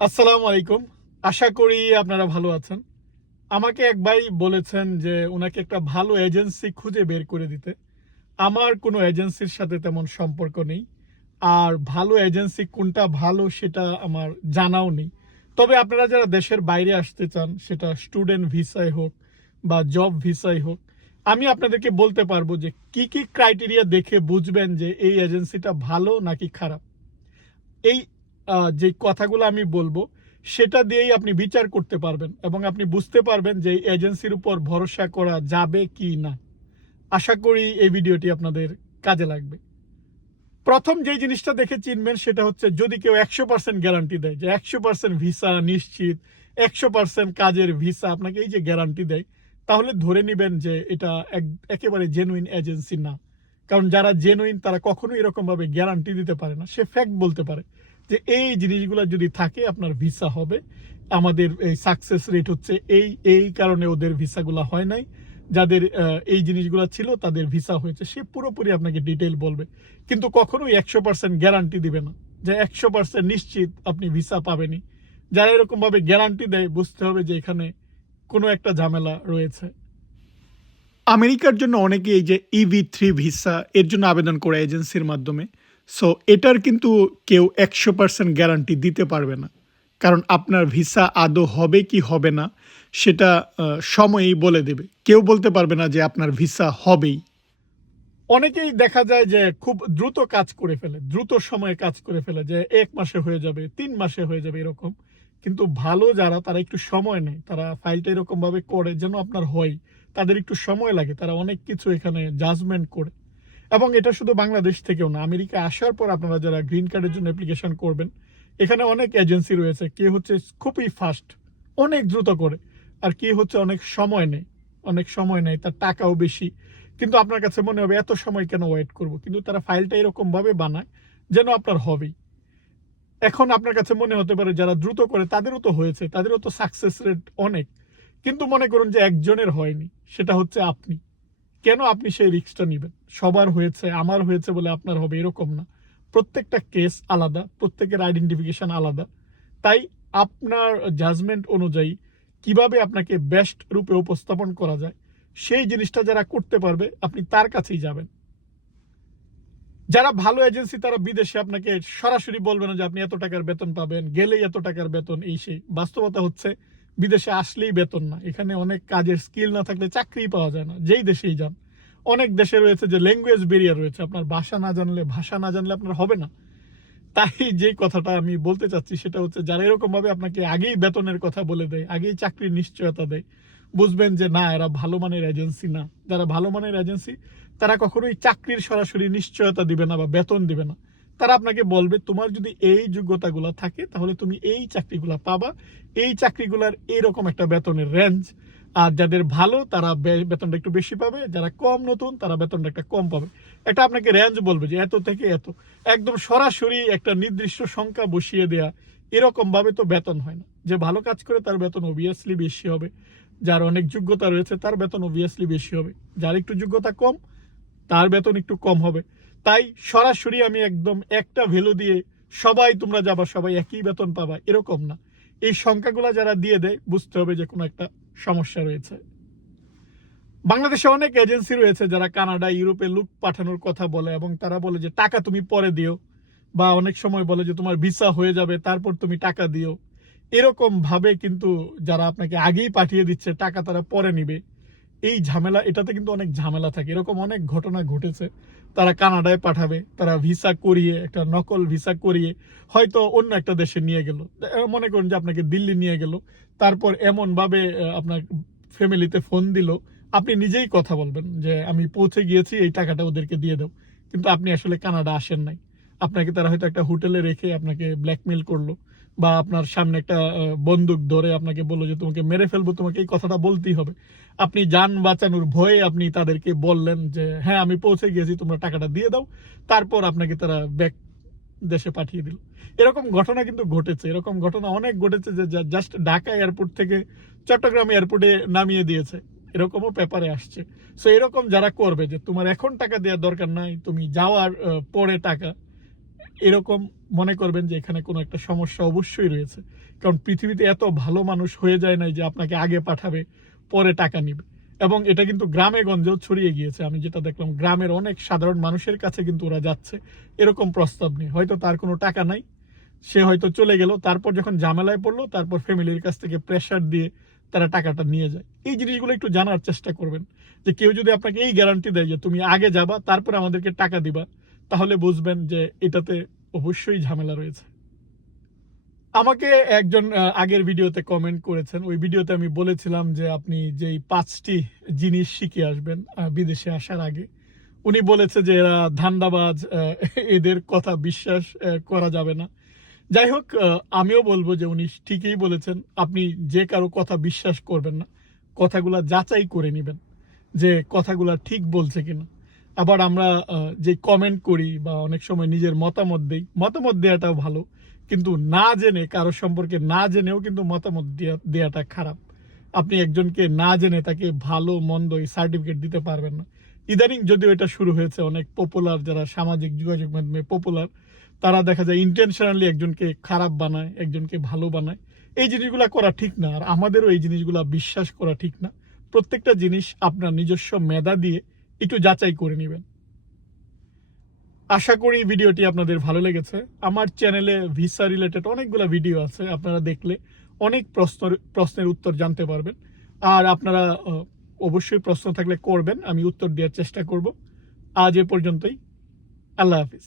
আসসালামু আলাইকুম। আশা করি আপনারা ভালো আছেন। আমাকে এক ভাই বলেছেন যে ওনাকে একটা ভালো এজেন্সি খুঁজে বের করে দিতে। আমার কোনো এজেন্সির সাথে তেমন সম্পর্ক নেই। আর ভালো এজেন্সি কোনটা ভালো সেটা আমার জানাও নেই। তবে আপনারা যারা দেশের বাইরে আসতে চান, সেটা স্টুডেন্ট ভিসায় হোক বা জব ভিসায় হোক, আমি আপনাদেরকে বলতে পারব যে কি কি ক্রাইটেরিয়া দেখে বুঝবেন যে এই এজেন্সিটা ভালো নাকি খারাপ। এই যে কথাগুলো আমি বলব, সেটা দিয়েই আপনি বিচার করতে পারবেন এবং আপনি বুঝতে পারবেন যে এজেন্সির উপর ভরসা করা যাবে কি না। আশা করি এই ভিডিওটি আপনাদের কাজে লাগবে। প্রথম যে জিনিসটা দেখে চিনবেন সেটা হচ্ছে যদি কেউ একশো পার্সেন্ট গ্যারান্টি দেয়, যে একশো পার্সেন্ট ভিসা নিশ্চিত, একশো পার্সেন্ট কাজের ভিসা আপনাকে এই যে গ্যারান্টি দেয়, তাহলে ধরে নেবেন যে এটা এক- একেবারে জেনুইন এজেন্সি না। কারণ যারা জেনুইন তারা কখনো এরকমভাবে গ্যারান্টি দিতে পারে না। সে ফ্যাক্ট বলতে পারে। যে এই জিনিসগুলো যদি থাকে, আপনার ভিসা হবে। আমাদের, এই সাকসেস রেট হচ্ছে এই এই কারণে ওদের ভিসাগুলো হয় নাই। যাদের এই জিনিসগুলো ছিল, তাদের ভিসা হয়েছে। সে পুরোপুরি আপনাকে ডিটেল বলবে। কিন্তু কখনোই একশো পার্সেন্ট গ্যারান্টি দিবে না। যে একশো পার্সেন্ট নিশ্চিত আপনি ভিসা পাবেনই। যারা এরকমভাবে গ্যারান্টি দেয়, বুঝতে হবে যে এখানে কোনো একটা ঝামেলা রয়েছে। আমেরিকার জন্য অনেকে এই যে ইভি থ্রি ভিসা এর জন্য আবেদন করে এজেন্সির মাধ্যমে। সো এটার কিন্তু কেউ একশো পার্সেন্ট গ্যারান্টি দিতে পারবে না। কারণ আপনার ভিসা আদৌ হবে কি হবে না, সেটা সময়ই বলে দেবে। কেউ বলতে পারবে না যে আপনার ভিসা হবেই। অনেকেই দেখা যায় যে খুব দ্রুত কাজ করে ফেলে, দ্রুত সময়ে কাজ করে ফেলে, যে এক মাসে হয়ে যাবে, তিন মাসে হয়ে যাবে এরকম। কিন্তু ভালো যারা, তারা একটু সময় নেয়। তারা ফাইলটা এরকমভাবে করে যেন আপনার হয়। তাদের একটু সময় লাগে, তারা অনেক কিছু এখানে জাজমেন্ট করে। এবং এটা শুধু বাংলাদেশ থেকেও না আমেরিকা আসার পর আপনারা যারা গ্রিন কার্ডের জন্য অ্যাপ্লিকেশন করবেন, এখানে অনেক এজেন্সি রয়েছে, কে হচ্ছে খুবই ফাস্ট অনেক দ্রুত করে, আর কে হচ্ছে অনেক সময় নেয়, অনেক সময় নেয়, তার টাকাও বেশি। কিন্তু আপনার কাছে মনে হবে, এত সময় কেন ওয়েট করব? কিন্তু তারা ফাইলটা এরকমভাবে বানায় যেন আপনার হবেই। এখন আপনার কাছে মনে হতে পারে, যারা দ্রুত করে, তাদেরও তো হয়েছে, তাদেরও তো সাকসেস রেট অনেক। কিন্তু মনে করুন যে একজনের হয়নি, সেটা হচ্ছে আপনি। কেন আপনি সেই রিস্কটা নেবেন? সবার হয়েছে, আমার হয়েছে বলে আপনার হবে এরকম না। প্রত্যেকটা কেস আলাদা, প্রত্যেকের আইডেন্টিফিকেশন আলাদা। তাই আপনার জাজমেন্ট অনুযায়ী কীভাবে আপনাকে বেস্ট রূপে উপস্থাপন করা যায়, সেই জিনিসটা যারা করতে পারবে, আপনি তার কাছেই যাবেন। যারা ভালো এজেন্সি তারা বিদেশে আপনাকে সরাসরি বলবে না যে আপনি এত টাকার বেতন পাবেন, গেলেই এত টাকার বেতন, এই সেই। বাস্তবতা হচ্ছে বিদেশে আসলেই বেতন না। এখানে অনেক কাজের স্কিল না থাকলে চাকরি পাওয়া যায় না। যেই দেশেই যান। অনেক দেশে রয়েছে যে ল্যাঙ্গুয়েজ বেরিয়ার রয়েছে। আপনার ভাষা না জানলে, ভাষা না জানলে আপনার হবে না। তাই যে কথাটা আমি বলতে চাচ্ছি সেটা হচ্ছে যারা এরকম ভাবে আপনাকে আগেই বেতনের কথা বলে দেয়, আগেই চাকরির নিশ্চয়তা দেয়, বুঝবেন যে না, এরা ভালো মানের এজেন্সি না। যারা ভালো মানের এজেন্সি তারা কখনোই চাকরির সরাসরি নিশ্চয়তা দিবে না বা বেতন দিবে না। তারা আপনাকে বলবে, তোমার যদি এই যোগ্যতাগুলো থাকে, তাহলে তুমি এই চাকরিগুলো পাবা। এই চাকরিগুলার এইরকম একটা বেতনের রেঞ্জ আর যাদের ভালো, তারা বেতনটা একটু বেশি পাবে। যারা কম নতুন, তারা বেতনটা একটা কম পাবে। এটা আপনাকে রেঞ্জ বলবে যে এত থেকে এত। একদম সরাসরি একটা নির্দিষ্ট সংখ্যা বসিয়ে দেয়া এরকম ভাবে তো বেতন হয় না। যে ভালো কাজ করে, তার বেতন অবভিয়াসলি বেশি হবে। যার অনেক যোগ্যতা রয়েছে, তার বেতন অবভিয়াসলি বেশি হবে। যার একটু যোগ্যতা কম, তার বেতন একটু কম হবে। তাই সরাসরি আমি একদম একটা ভ্যালু দিয়ে সবাই তোমরা যাবা, সবাই একই বেতন পাবা, এরকম না। এই সংখ্যাগুলো যারা দিয়ে দেয়, বুঝতে হবে যে কোনো একটা সমস্যা রয়েছে। বাংলাদেশে অনেক এজেন্সি রয়েছে যারা কানাডা, ইউরোপে লোক পাঠানোর কথা বলে এবং তারা বলে যে, টাকা তুমি পরে দিও। বা অনেক সময় বলে যে, তোমার ভিসা হয়ে যাবে, তারপর তুমি টাকা দিও। এরকম ভাবে কিন্তু যারা আপনাকে আগেই পাঠিয়ে দিচ্ছে, টাকা তারা পরে নিবে। এই ঝামেলা, এটাতে কিন্তু অনেক ঝামেলা থাকে। এরকম অনেক ঘটনা ঘটেছে। তারা কানাডায় পাঠাবে, তারা ভিসা করিয়ে, একটা নকল ভিসা করিয়ে হয়তো অন্য একটা দেশে নিয়ে গেল। মনে করুন যে আপনাকে দিল্লি নিয়ে গেল, তারপর এমন ভাবে আপনার ফ্যামিলিতে ফোন দিল, আপনি নিজেই কথা বলবেন যে আমি পৌঁছে গিয়েছি, এই টাকাটা ওদেরকে দিয়ে দাও। কিন্তু আপনি আসলে কানাডা আসেন নাই। আপনাকে তারা হয়তো একটা হোটেলে রেখে আপনাকে ব্ল্যাকমেল করল। বা আপনার সামনে একটা বন্দুক ধরে আপনাকে বলল যে তোমাকে মেরে ফেলব, তোমাকে এই কথাটা বলতেই হবে। আপনি যান বাঁচানোর ভয়ে আপনি তাদেরকে বললেন যে হ্যাঁ আমি পৌঁছে গিয়েছি তোমরা টাকাটা দিয়ে দাও। তারপর আপনাকে তারা ব্যাক দেশে পাঠিয়ে দিল। এরকম ঘটনা কিন্তু ঘটেছে। এরকম ঘটনা অনেক ঘটেছে যে জাস্ট ঢাকা এয়ারপোর্ট থেকে চট্টগ্রাম এয়ারপোর্টে নামিয়ে দিয়েছে। এরকমও পেপারে আসছে। সো এরকম যারা করবে যে, তোমার এখন টাকা দেওয়ার দরকার নাই, তুমি যাওয়ার পরে টাকা এরকম মনে করবেন যে এখানে কোনো একটা সমস্যা অবশ্যই রয়েছে। কারণ পৃথিবীতে এত ভালো মানুষ হয়ে যায় নাই যে আপনাকে আগে পাঠাবে, পরে টাকা নিবে। এবং এটা কিন্তু গ্রামে গঞ্জেও ছড়িয়ে গিয়েছে। আমি যেটা দেখলাম, গ্রামের অনেক সাধারণ মানুষের কাছে কিন্তু ওরা যাচ্ছে। এরকম প্রস্তাব নিয়ে হয়তো তার কোনো টাকা নাই। সে হয়তো চলে গেল, তারপর যখন ঝামেলায় পড়ল, তারপর ফ্যামিলির কাছ থেকে প্রেশার দিয়ে তারা টাকাটা নিয়ে যায়। এই জিনিসগুলো একটু জানার চেষ্টা করবেন যে কেউ যদি আপনাকে এই গ্যারান্টি দেয় যে তুমি আগে যাবা, তারপরে আমাদেরকে টাকা দিবা তাহলে বুঝবেন যে এটাতে অবশ্যই ঝামেলা রয়েছে। আমাকে একজন আগের ভিডিওতে কমেন্ট করেছেন। ওই ভিডিওতে আমি বলেছিলাম যে আপনি যেই পাঁচটি জিনিস শিখে আসবেন বিদেশে আসার আগে, উনি বলেছে যে এরা ধান্দাবাজ এদের কথা বিশ্বাস করা যাবে না। যাই হোক আমিও বলব যে উনি ঠিকই বলেছেন, আপনি যে কারও কথা বিশ্বাস করবেন না, কথাগুলা যাচাই করে নেবেন যে কথাগুলা ঠিক বলছে কিনা। আবার আমরা যে কমেন্ট করি বা অনেক সময় নিজের মতামত দিই, মতামত দেওয়াটাও ভালো। কিন্তু না জেনে, কারও সম্পর্কে না জেনেও কিন্তু মতামত দেওয়াটা খারাপ। আপনি একজনকে না জেনে তাকে ভালো, মন্দ এই সার্টিফিকেট দিতে পারবেন না। ইদানিং যদিও এটা শুরু হয়েছে, অনেক পপুলার যারা সামাজিক যোগাযোগ মাধ্যমে পপুলার তারা দেখা যায় ইন্টেনশনালি একজনকে খারাপ বানায়, একজনকে ভালো বানায়। এই জিনিসগুলা করা ঠিক না, আর আমাদেরও এই জিনিসগুলা বিশ্বাস করা ঠিক না। প্রত্যেকটা জিনিস আপনার নিজস্ব মেধা দিয়ে একটু যাচাই করে নেবেন। আশা করি ভিডিওটি আপনাদের ভালো লেগেছে। আমার চ্যানেলে ভিসা রিলেটেড অনেকগুলো ভিডিও আছে, আপনারা দেখলে অনেক প্রশ্ন প্রশ্নের উত্তর জানতে পারবেন। আর আপনারা অবশ্যই প্রশ্ন থাকলে করবেন, আমি উত্তর দেওয়ার চেষ্টা করব। আজ এ পর্যন্তই, আল্লাহ হাফিজ।